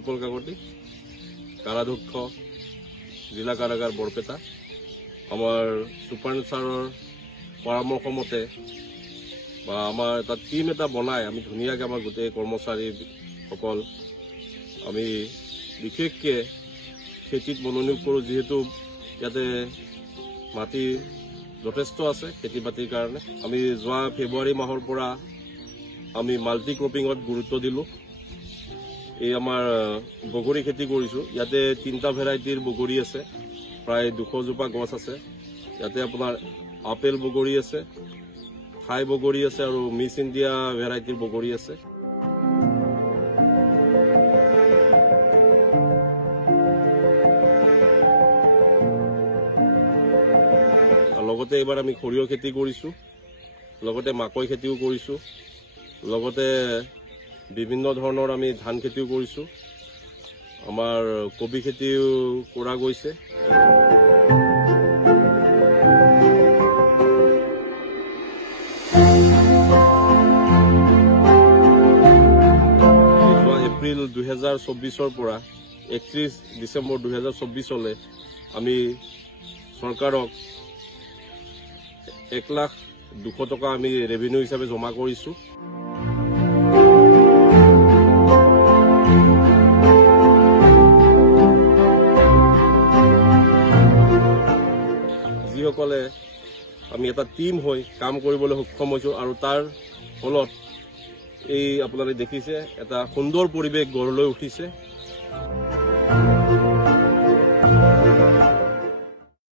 বিপুল কাকতি, কাৰাধ্যক্ষ, জিলা কাৰাগাৰ বৰপেটা। আমাৰ সুপাৰিনচাৰৰ পৰামৰ্শ মতে বা আমাৰ এটা টিম এটা বনাই আমি ধুনীয়াকৈ আমাৰ গোটেই কৰ্মচাৰীসকল আমি বিশেষকৈ খেতিত মনোনিয়োগ কৰোঁ, যিহেতু ইয়াতে মাটি যথেষ্ট আছে খেতি বাতিৰ কাৰণে। আমি যোৱা ফেব্ৰুৱাৰী মাহৰ পৰা আমি মাল্টি ক্ৰপিঙত গুৰুত্ব দিলোঁ। এই আমাৰ বগৰী খেতি কৰিছোঁ। ইয়াতে 3টা ভেৰাইটিৰ বগৰী আছে, প্ৰায় 200 জোপা গছ আছে। ইয়াতে আপোনাৰ আপেল বগৰী আছে, থাই বগৰী আছে আৰু মিছ ইণ্ডিয়া ভেৰাইটিৰ বগৰী আছে। লগতে এইবাৰ আমি সৰিয়হ খেতি কৰিছোঁ, লগতে মাকৈ খেতিও কৰিছোঁ, লগতে বিভিন্ন ধৰণৰ আমি ধান খেতিও কৰিছোঁ। আমাৰ কবি খেতিও কৰা গৈছে। এপ্ৰিল 2024 পৰা 31 ডিচেম্বৰ 2024 আমি চৰকাৰক 1,02,000 টকা আমি ৰেভিনিউ হিচাপে জমা কৰিছোঁ। যিসকলে আমি এটা টিম হৈ কাম কৰিবলৈ সক্ষম হৈছোঁ আৰু তাৰ ফলত এই আপোনালোকে দেখিছে এটা সুন্দৰ পৰিৱেশ গঢ় লৈ উঠিছে।